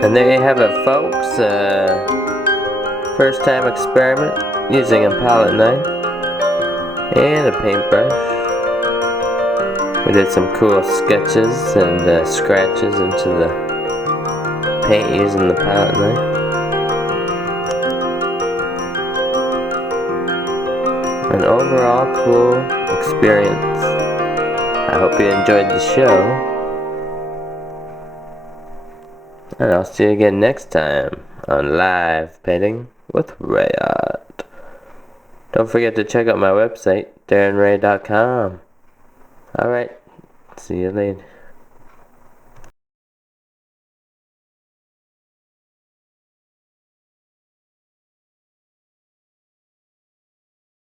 And there you have it, folks. First time experiment using a palette knife and a paintbrush. We did some cool sketches and scratches into the paint using the palette knife. An overall cool experience. I hope you enjoyed the show. And I'll see you again next time on Live Painting with RAEART. Don't forget to check out my website, darrenray.com. Alright, see you later.